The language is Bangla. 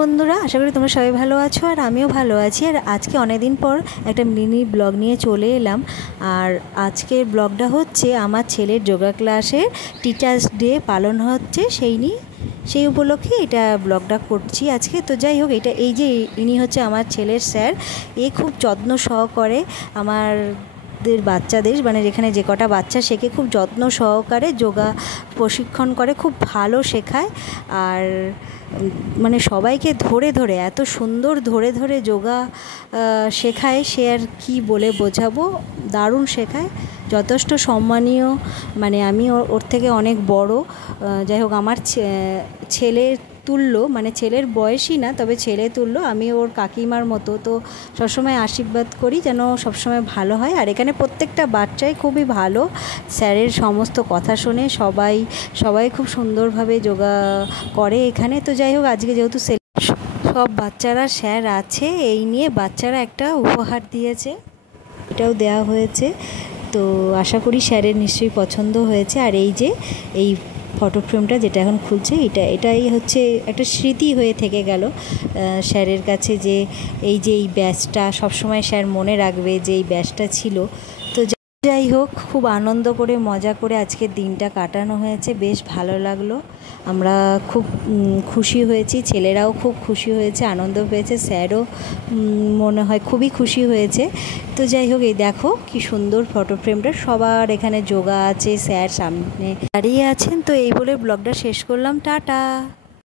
বন্ধুরা, আশা করি তোমরা সবাই ভালো আছো আর আমিও ভালো আছি। আর আজকে অনেক দিন পর একটা মিনি ব্লগ নিয়ে চলে এলাম। আর আজকের ব্লগটা হচ্ছে আমার ছেলের যোগা ক্লাসের টিচার্স ডে পালন হচ্ছে, সেই উপলক্ষে এটা ব্লগটা করছি আজকে। তো যাই হোক, এই যে ইনি হচ্ছে আমার ছেলের স্যার। এ খুব যত্ন সহকারে আমাদের বাচ্চাদের, মানে যেখানে যে কটা বাচ্চা শেখে, খুব যত্ন সহকারে যোগা প্রশিক্ষণ করে, খুব ভালো শেখায়। আর মানে সবাইকে ধরে ধরে, এত সুন্দর ধরে ধরে যোগা শেখায়, সে আর কি বলে বোঝাবো। দারুণ শেখায়, যথেষ্ট সম্মানীয়। মানে আমি ওর থেকে অনেক বড়। যাই হোক, আমার ছেলের তুল্য, মানে ছেলের বয়সই না, তবে ছেলে তুল্য। আমি ওর কাকিমার মতো, তো সবসময় আশীর্বাদ করি যেন সবসময় ভালো হয়। আর এখানে প্রত্যেকটা বাচ্চাই খুবই ভালো, স্যারের সমস্ত কথা শোনে। সবাই খুব সুন্দরভাবে যোগা করে এখানে। তো যাই হোক, আজকে যেহেতু সব বাচ্চারা স্যার আছে, এই নিয়ে বাচ্চারা একটা উপহার দিয়েছে, এটাও দেওয়া হয়েছে। তো আশা করি স্যারের নিশ্চয়ই পছন্দ হয়েছে। আর এই যে এই ফটো ফ্রেমটা যেটা এখন খুলছে, এটাই হচ্ছে একটা স্মৃতি হয়ে থেকে গেল স্যারের কাছে, যে এই ব্যাচটা সবসময় স্যার মনে রাখবে যে এই ব্যাচটা ছিল। তো যাই হোক, খুব আনন্দ করে মজা করে আজকের দিনটা কাটানো হয়েছে, বেশ ভালো লাগলো। আমরা খুব খুশি হয়েছি, ছেলেরাও খুব খুশি হয়েছে, আনন্দ পেয়েছে, স্যারও মনে হয় খুবই খুশি হয়েছে। তো যাই হোক, এই দেখো কি সুন্দর ফটো ফ্রেমটা, সবার এখানে যোগা আছে, স্যার সামনে দাঁড়িয়ে আছেন। তো এই বলে ব্লগটা শেষ করলাম, টাটা।